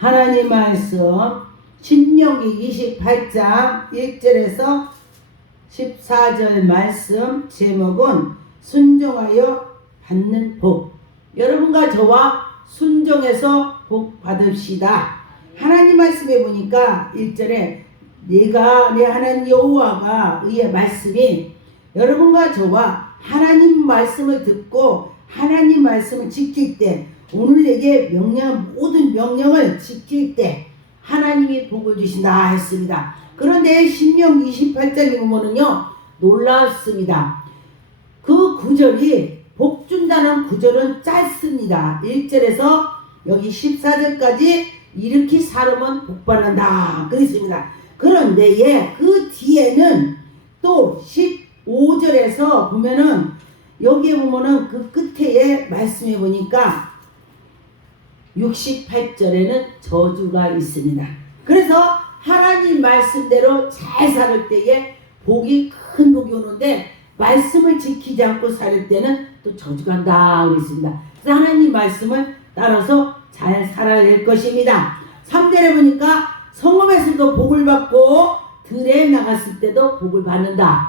하나님 말씀 신명기 28장 1절에서 14절 말씀 제목은 순종하여 받는 복. 여러분과 저와 순종해서 복 받읍시다. 하나님 말씀에 보니까 1절에 내가 내 하나님 여호와가 의의 말씀이 여러분과 저와 하나님 말씀을 듣고 하나님 말씀을 지킬 때 오늘 내게 모든 명령을 지킬 때 하나님이 복을 주신다 했습니다. 그런데 신명기 28장에 보면은요 놀랍습니다. 그 구절이 복 준다는 구절은 짧습니다. 1절에서 여기 14절까지 이렇게 살으면 복 받는다 그랬습니다. 그런데 그 뒤에는 또 15절에서 보면은 여기에 보면은 그 끝에 말씀해 보니까 68절에는 저주가 있습니다. 그래서 하나님 말씀대로 잘 살 때에 복이 큰 복이 오는데 말씀을 지키지 않고 살 때는 또 저주가 한다 그랬습니다. 그래서 하나님 말씀을 따라서 잘 살아야 될 것입니다. 3절에 보니까 성읍에서도 복을 받고 들에 나갔을 때도 복을 받는다.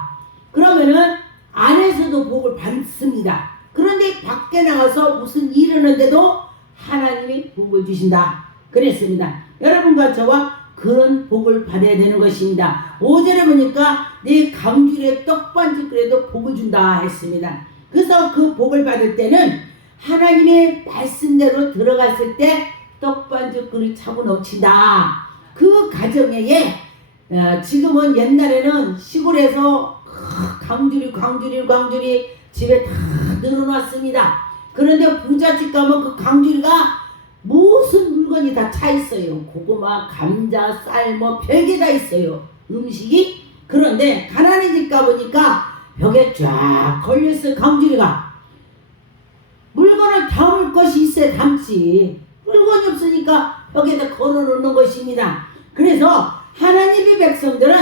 그러면은 안에서도 복을 받습니다. 그런데 밖에 나가서 무슨 일을 하는데도 하나님이 복을 주신다 그랬습니다. 여러분과 저와 그런 복을 받아야 되는 것입니다. 5절에 보니까 네 강줄에 떡반죽 그래도 복을 준다 했습니다. 그래서 그 복을 받을 때는 하나님의 말씀대로 들어갔을 때 떡반죽 그릇 차고 넘친다. 그 가정에 지금은 옛날에는 시골에서 광주리 집에 다 늘어놨습니다. 그런데 부잣집 가면 그 강주리가 무슨 물건이 다 차 있어요. 고구마, 감자, 쌀 뭐 별게 다 있어요. 음식이. 그런데 가난한 집 가보니까 벽에 쫙 걸려있어요. 강주리가. 물건을 담을 것이 있어야 담지. 물건이 없으니까 벽에다 걸어놓는 것입니다. 그래서 하나님의 백성들은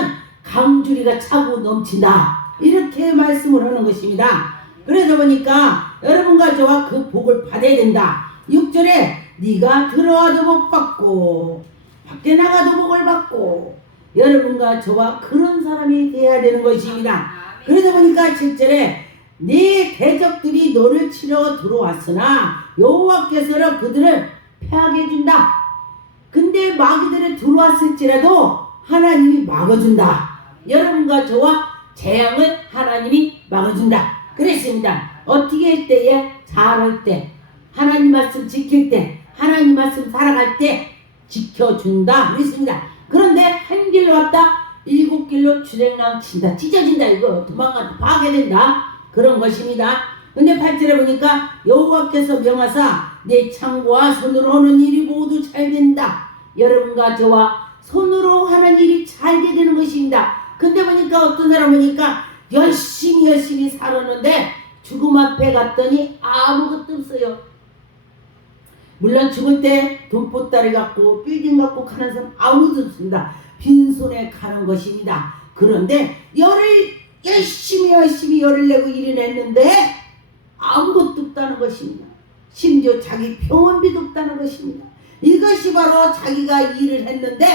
강주리가 차고 넘친다. 이렇게 말씀을 하는 것입니다. 그래서 보니까 여러분과 저와 그 복을 받아야 된다. 6절에 네가 들어와도 복 받고 밖에 나가도 복을 받고 여러분과 저와 그런 사람이 되어야 되는 것입니다. 그래서 보니까 7절에 네 대적들이 너를 치러 들어왔으나 여호와께서는 그들을 패하게 해준다. 근데 마귀들이 들어왔을지라도 하나님이 막아준다. 여러분과 저와 재앙을 하나님이 막아준다 그랬습니다. 어떻게 할 때에 잘할 때 하나님 말씀 지킬 때 하나님 말씀 살아갈 때 지켜준다 그랬습니다. 그런데 한 길로 왔다 7길로 주랭랑 친다. 찢어진다. 이거 도망간다. 파괴된다. 그런 것입니다. 근데 8절에 보니까 여호와께서 명하사 내 창과 손으로 하는 일이 모두 잘 된다. 여러분과 저와 손으로 하는 일이 잘 되는 것입니다. 근데 보니까 어떤 사람 보니까 열심히 살았는데 죽음 앞에 갔더니 아무것도 없어요. 물론 죽을 때 돈보따리 갖고 빌딩 갖고 가는 사람 아무도 없습니다. 빈손에 가는 것입니다. 그런데 열심히 열을 내고 일을 했는데 아무것도 없다는 것입니다. 심지어 자기 병원비도 없다는 것입니다. 이것이 바로 자기가 일을 했는데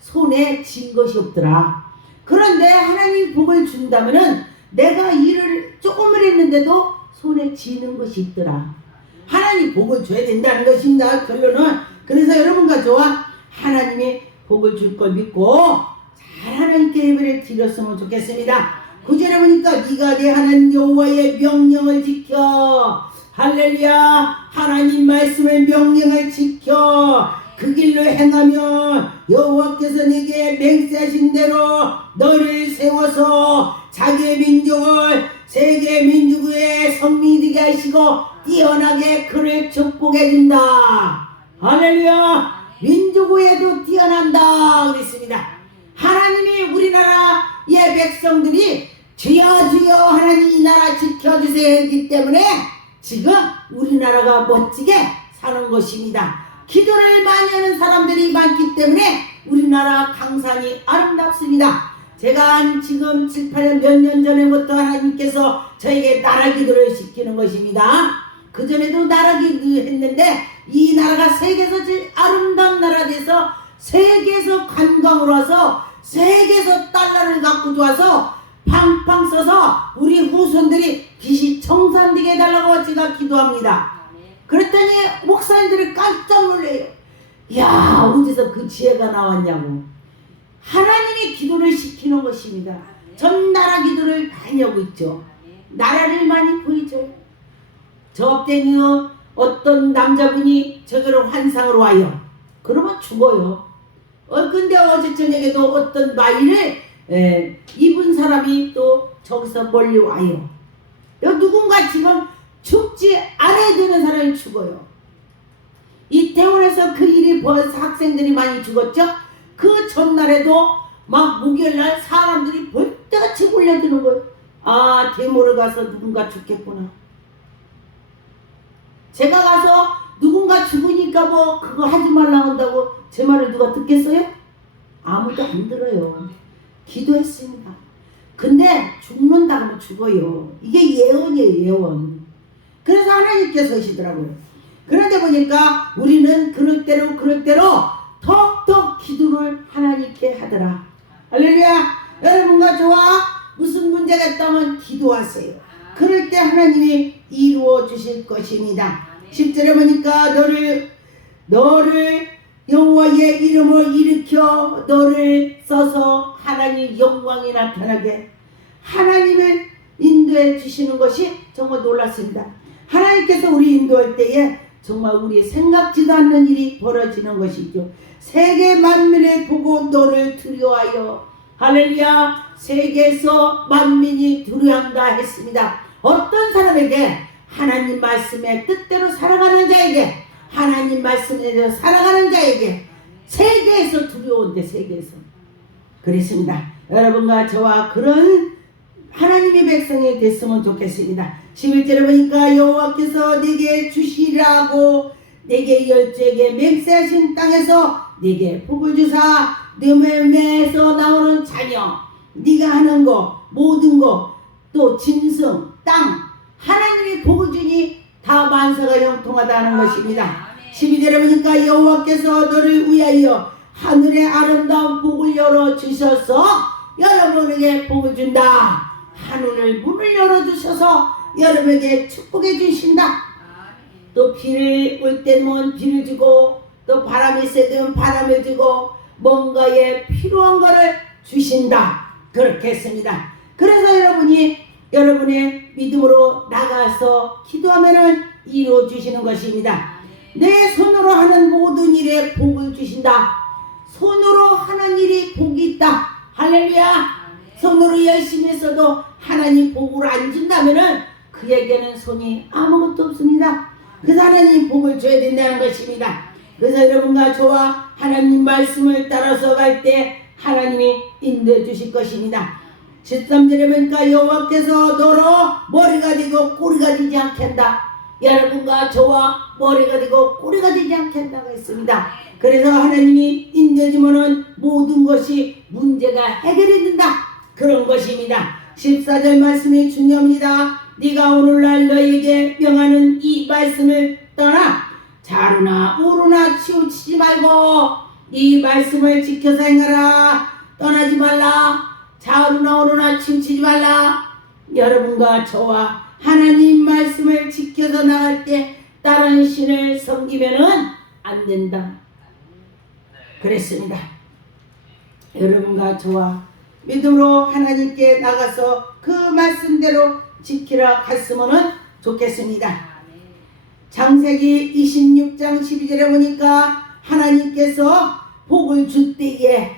손에 쥔 것이 없더라. 그런데 하나님 복을 준다면은 내가 일을 조금을 했는데도 손에 쥐는 것이 있더라. 하나님 복을 줘야 된다는 것입니다. 결론은. 그래서 여러분과 저와 하나님이 복을 줄 걸 믿고 잘 하나님께 예배를 드렸으면 좋겠습니다. 9절에 보니까 네가 내 하나님 여호와의 명령을 지켜. 할렐루야. 하나님 말씀의 명령을 지켜 그 길로 행하면 여호와께서 네게 맹세하신 대로 너를 세워서 자기의 민족을 세계 민족의 성민이 되게 하시고 뛰어나게 그를 축복해 준다. 할렐루야. 민족 외에도 뛰어난다 그랬습니다. 하나님이 우리나라의 백성들이 주여 주여 하나님 이 나라 지켜주세요 했기 때문에 지금 우리나라가 멋지게 사는 것입니다. 기도를 많이 하는 사람들이 많기 때문에 우리나라 강산이 아름답습니다. 제가 지금 7, 8년 몇 년 전에부터 하나님께서 저에게 나라 기도를 시키는 것입니다. 그전에도 나라 기도 했는데 이 나라가 세계에서 제일 아름다운 나라 돼서 세계에서 관광을 와서 세계에서 달러를 갖고 와서 팡팡 써서 우리 후손들이 빚이 청산되게 해달라고 제가 기도합니다. 그랬더니 목사님들이 깜짝 놀래요. 야, 어디서 그 지혜가 나왔냐고. 하나님이 기도를 시키는 것입니다. 전 나라 기도를 많이 하고 있죠. 나라를 많이 보이죠. 저 때는 어떤 남자분이 저기로 환상으로 와요. 그러면 죽어요. 근데 어제 저녁에도 어떤 마이를 입은 사람이 또 저기서 멀리 와요. 누군가 지금 죽지 않아야 되는 사람이 죽어요. 이태원에서 그 일이 벌어서 학생들이 많이 죽었죠. 그 전날에도 막 목요일날 사람들이 벌떼같이 몰려드는 거예요. 아, 데모를 가서 누군가 죽겠구나. 제가 가서 누군가 죽으니까 뭐 그거 하지 말라고 한다고 제 말을 누가 듣겠어요? 아무도 안 들어요. 기도했습니다. 근데 죽는다 하면 죽어요. 이게 예언이에요, 예언. 그래서 하나님께서 하시더라고요. 그런데 보니까 우리는 그럴 대로 톡톡 기도를 하나님께 하더라. 할렐루야. 여러분과 저와 무슨 문제가 있다면 기도하세요. 그럴 때 하나님이 이루어 주실 것입니다. 10절에 보니까 너를 여호와의 이름을 일으켜 너를 써서 하나님 영광이 나타나게 하나님을 인도해 주시는 것이 정말 놀랐습니다. 하나님께서 우리 인도할 때에 정말 우리 생각지도 않는 일이 벌어지는 것이죠. 세계 만민을 보고 너를 두려워하여 할렐루야. 세계에서 만민이 두려워한다 했습니다. 어떤 사람에게? 하나님 말씀의 뜻대로 살아가는 자에게, 하나님 말씀대로 살아가는 자에게 세계에서 두려운데 세계에서 그랬습니다. 여러분과 저와 그런 하나님의 백성이 됐으면 좋겠습니다. 11절에 보니까 여호와께서 내게 주시라고 내게 열조에게 맹세하신 땅에서 내게 복을 주사 네 몸에서 나오는 자녀 네가 하는 거 모든 거 또 짐승 땅 하나님이 복을 주니 다 만사가 형통하다는 것입니다. 12절에 보니까 여호와께서 너를 위하여 하늘의 아름다운 복을 열어주셔서 여러분에게 복을 준다. 하늘을 문을 열어주셔서 여러분에게 축복해 주신다. 또 비를 올 때면 비를 주고 또 바람이 있을 때면 바람을 주고 뭔가에 필요한 것을 주신다. 그렇게 했습니다. 그래서 여러분의 믿음으로 나가서 기도하면은 이루어 주시는 것입니다. 내 손으로 하는 모든 일에 복을 주신다. 손으로 하는 일이 복이 있다. 할렐루야. 손으로 열심히 했어도 하나님 복을 안 준다면은 그에게는 손이 아무것도 없습니다. 그래서 하나님 복을 줘야 된다는 것입니다. 그래서 여러분과 저와 하나님 말씀을 따라서 갈 때 하나님이 인도해 주실 것입니다. 13절에 보니까 여호와께서 너로 머리가 되고 꼬리가 되지 않겠다. 여러분과 저와 머리가 되고 꼬리가 되지 않겠다고 했습니다. 그래서 하나님이 인도해 주면은 모든 것이 문제가 해결이 된다. 그런 것입니다. 14절 말씀이 중요합니다. 네가 오늘날 너에게 명하는 이 말씀을 떠나 자루나 우루나 치우치지 말고 이 말씀을 지켜서 행하라. 떠나지 말라. 자루나 우루나 치우치지 말라. 여러분과 저와 하나님 말씀을 지켜서 나갈 때 다른 신을 섬기면은 안 된다. 그랬습니다. 여러분과 저와 믿음으로 하나님께 나가서 그 말씀대로 지키라 했으면 좋겠습니다. 창세기 26장 12절에 보니까 하나님께서 복을 줄 때에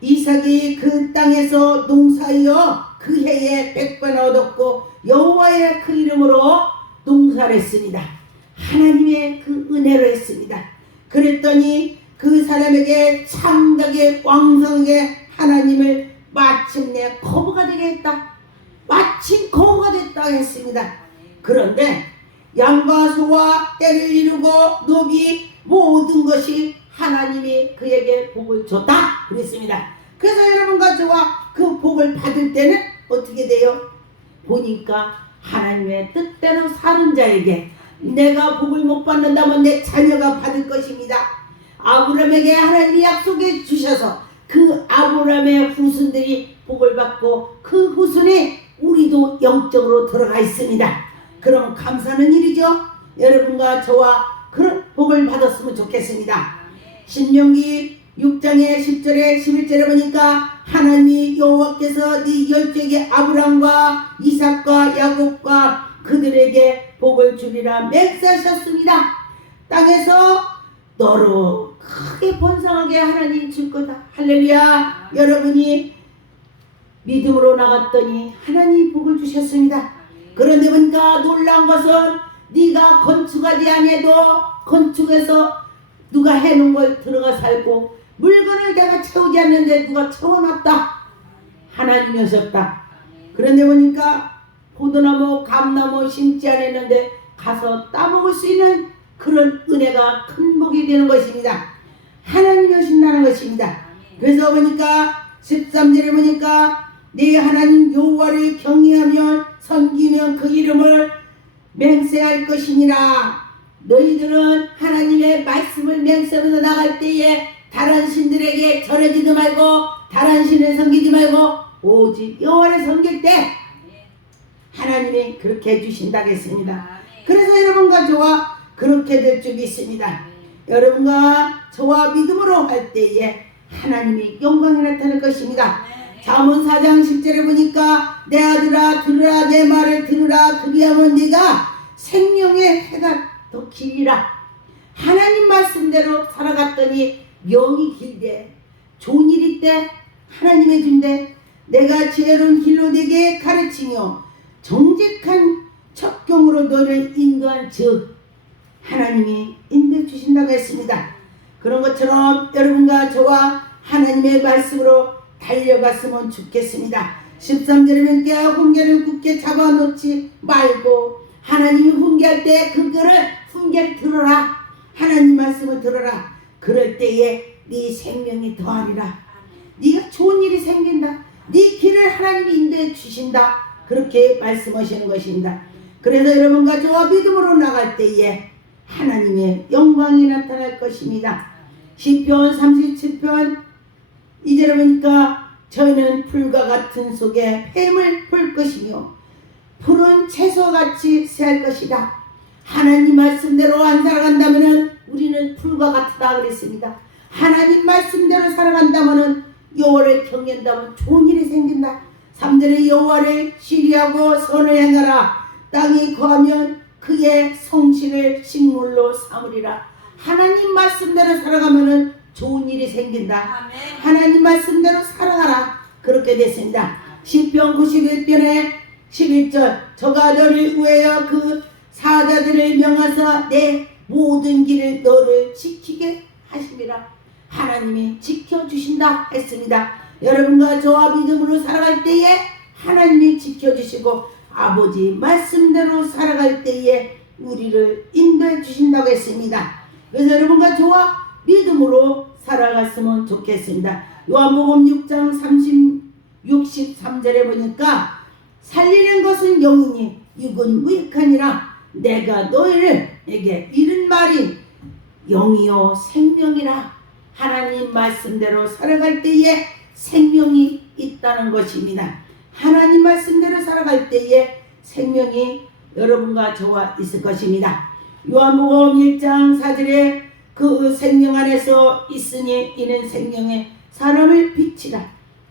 이삭이 그 땅에서 농사하여 그 해에 100번 얻었고 여호와의 그 이름으로 농사를 했습니다. 하나님의 그 은혜로 했습니다. 그랬더니 그 사람에게 창작에 왕성하게 하나님을 마침내 거부가 되게 했다. 마침 거부가 됐다 했습니다. 그런데 양과 소와 떼를 이루고 노비 모든 것이 하나님이 그에게 복을 줬다 그랬습니다. 그래서 여러분과 저와 그 복을 받을 때는 어떻게 돼요? 보니까 하나님의 뜻대로 사는 자에게 내가 복을 못 받는다면 내 자녀가 받을 것입니다. 아브라함에게 하나님이 약속해 주셔서 그 아브라함의 후손들이 복을 받고 그 후손이 우리도 영적으로 들어가 있습니다. 그럼 감사하는 일이죠. 여러분과 저와 그런 복을 받았으면 좋겠습니다. 신명기 6장의 10절에 11절에 보니까 하나님이 여호와께서 네 열조에게 아브람과 이삭과 야곱과 그들에게 복을 주리라 맹세하셨습니다. 땅에서 너로 크게 번성하게 하나님 줄 거다. 할렐루야. 여러분이 믿음으로 나갔더니 하나님 복을 주셨습니다. 그런데 보니까 놀라운 것은 네가 건축하지 아니해도 건축해서 누가 해놓은 걸 들어가 살고 물건을 내가 채우지 않는데 누가 채워놨다. 하나님이 오셨다. 그런데 보니까 포도나무 감나무 심지 않았는데 가서 따먹을 수 있는 그런 은혜가 큰 복이 되는 것입니다. 하나님이 오신다는 것입니다. 그래서 보니까 13절에 보니까 네 하나님 여호와를 경외하며 섬기면 그 이름을 맹세할 것이니라. 너희들은 하나님의 말씀을 맹세하면서 나갈 때에 다른 신들에게 절하지도 말고 다른 신을 섬기지 말고 오직 여호와를 섬길 때 하나님이 그렇게 해주신다고 했습니다. 그래서 여러분과 저와 그렇게 될 줄 믿습니다. 여러분과 저와 믿음으로 할 때에 하나님이 영광이 나타날 것입니다. 잠언 4장 10절에 보니까 내 아들아 들으라 내 말을 들으라 그리하면 네가 생명의 해가 더 길이라. 하나님 말씀대로 살아갔더니 명이 길되 좋은 일이 때 하나님의 준대 내가 지혜로운 길로 네게 가르치며 정직한 첩경으로 너를 인도한 즉 하나님이 인도해 주신다고 했습니다. 그런 것처럼 여러분과 저와 하나님의 말씀으로 달려갔으면 좋겠습니다. 13절에 보니까 훈계를 굳게 잡아놓지 말고 하나님이 훈계할 때 그거를 훈계를 들어라. 하나님 말씀을 들어라. 그럴 때에 네 생명이 더하리라. 네가 좋은 일이 생긴다. 네 길을 하나님이 인도해 주신다. 그렇게 말씀하시는 것입니다. 그래서 여러분과 저와 믿음으로 나갈 때에 하나님의 영광이 나타날 것입니다. 시편 37편 2절에 보니까 저희는 풀과 같은 속에 뱀을 풀 것이며 푸른 채소같이 새할 것이다. 하나님 말씀대로 안 살아간다면 우리는 풀과 같다 그랬습니다. 하나님 말씀대로 살아간다면 여호와를 경외한다면 좋은 일이 생긴다. 3절에 여호와를 시리하고 선을 행하라. 땅이 거하면 그의 성실을 식물로 삼으리라. 하나님 말씀대로 살아가면 좋은 일이 생긴다. 아멘. 하나님 말씀대로 살아가라. 그렇게 됐습니다. 시편 91편에 11절 저가 너를 위하여 그 사자들을 명하사 내 모든 길을 너를 지키게 하심이라. 하나님이 지켜주신다 했습니다. 여러분과 저와 믿음으로 살아갈 때에 하나님이 지켜주시고 아버지 말씀대로 살아갈 때에 우리를 인도해 주신다고 했습니다. 그래서 여러분과 저와 믿음으로 살아갔으면 좋겠습니다. 요한복음 6장 63절에 보니까 살리는 것은 영이니 육은 무익하니라. 내가 너희에게 이른 말이 영이요 생명이라. 하나님 말씀대로 살아갈 때에 생명이 있다는 것입니다. 하나님 말씀대로 살아갈 때에 생명이 여러분과 저와 있을 것입니다. 요한복음 1장 4절에 그 생명 안에서 있으니 이는 생명의 사람을 비치라.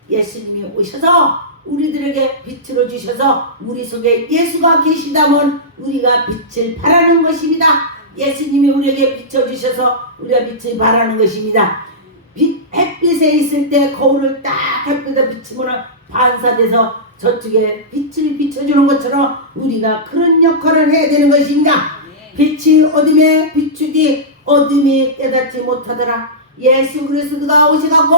예수님이 오셔서 우리들에게 빛으로 주셔서 우리 속에 예수가 계시다면 우리가 빛을 발하는 것입니다. 예수님이 우리에게 비춰주셔서 우리가 빛을 발하는 것입니다. 햇빛에 있을 때 거울을 딱 햇빛에 비추면 반사돼서 저쪽에 빛을 비춰주는 것처럼 우리가 그런 역할을 해야 되는 것입니다. 빛이 어둠에 비추지 어둠이 깨닫지 못하더라. 예수 그리스도가 오셔가고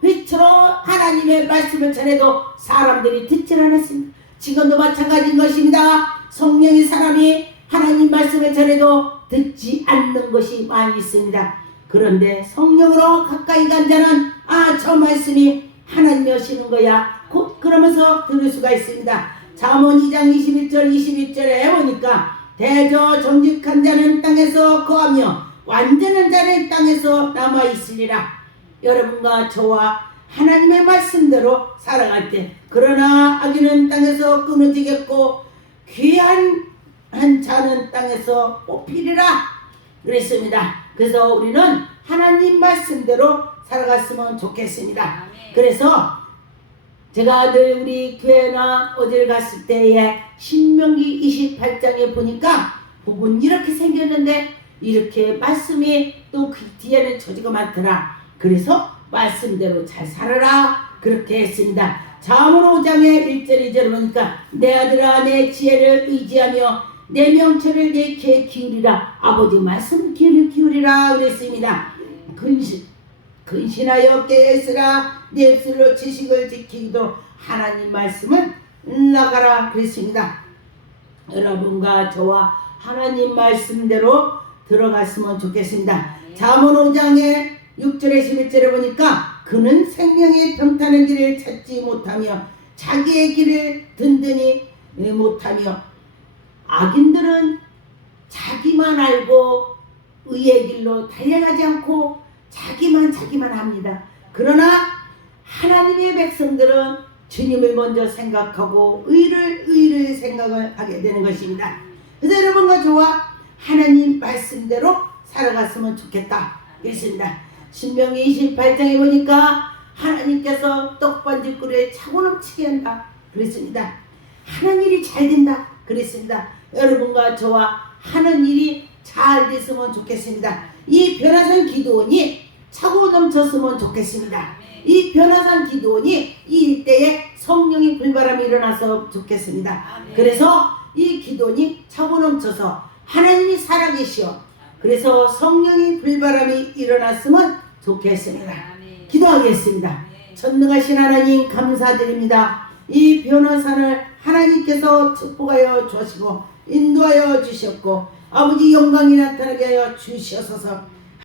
빛으로 하나님의 말씀을 전해도 사람들이 듣지 않았습니다. 지금도 마찬가지인 것입니다. 성령의 사람이 하나님 말씀을 전해도 듣지 않는 것이 많이 있습니다. 그런데 성령으로 가까이 간 자는 저 말씀이 하나님이 오시는 거야 곧 그러면서 들을 수가 있습니다. 잠언 2장 21절 22절에 보니까 대저 정직한 자는 땅에서 거하며 완전한 자는 땅에서 남아 있으리라. 여러분과 저와 하나님의 말씀대로 살아갈 때, 그러나 악인은 땅에서 끊어지겠고 귀한 한 자는 땅에서 뽑히리라 그랬습니다. 그래서 우리는 하나님 말씀대로 살아갔으면 좋겠습니다. 그래서 제가 늘 우리 교회나 어딜 갔을 때에 신명기 28장에 보니까 복은 이렇게 생겼는데 이렇게 말씀이 또 그 뒤에는 저지가 많더라. 그래서 말씀대로 잘 살아라 그렇게 했습니다. 잠언 5장의 1절 2절을 보니까 내 아들아 내 지혜를 의지하며 내 명철을 내 귀에 기울이라. 아버지 말씀 귀를 기울이라 그랬습니다. 근신하여 깨어있으라. 내 입술로 지식을 지키기도 하나님 말씀을 나가라 그랬습니다. 여러분과 저와 하나님 말씀대로 들어갔으면 좋겠습니다. 잠언 5장의 6절에 11절에 보니까 그는 생명의 평탄한 길을 찾지 못하며 자기의 길을 든든히 못하며 악인들은 자기만 알고 의의 길로 달려가지 않고 자기만 합니다. 그러나 하나님의 백성들은 주님을 먼저 생각하고 의를 생각을 하게 되는 것입니다. 그래서 여러분과 저와 하나님 말씀대로 살아갔으면 좋겠다 그랬습니다. 신명기 28장에 보니까 하나님께서 떡반죽그릇에 차고 넘치게 한다 그랬습니다. 하는 일이 잘 된다 그랬습니다. 여러분과 저와 하는 일이 잘 됐으면 좋겠습니다. 이 변화산 기도원이 차고 넘쳤으면 좋겠습니다. 이 변화산 기도원이 이 일대에 성령의 불바람이 일어나서 좋겠습니다. 그래서 이 기도원이 차고 넘쳐서 하나님이 살아계시오. 그래서 성령의 불바람이 일어났으면 좋겠습니다. 기도하겠습니다. 전능하신 하나님 감사드립니다. 이 변화산을 하나님께서 축복하여 주시고 인도하여 주셨고 아버지 영광이 나타나게 하여 주시옵소서.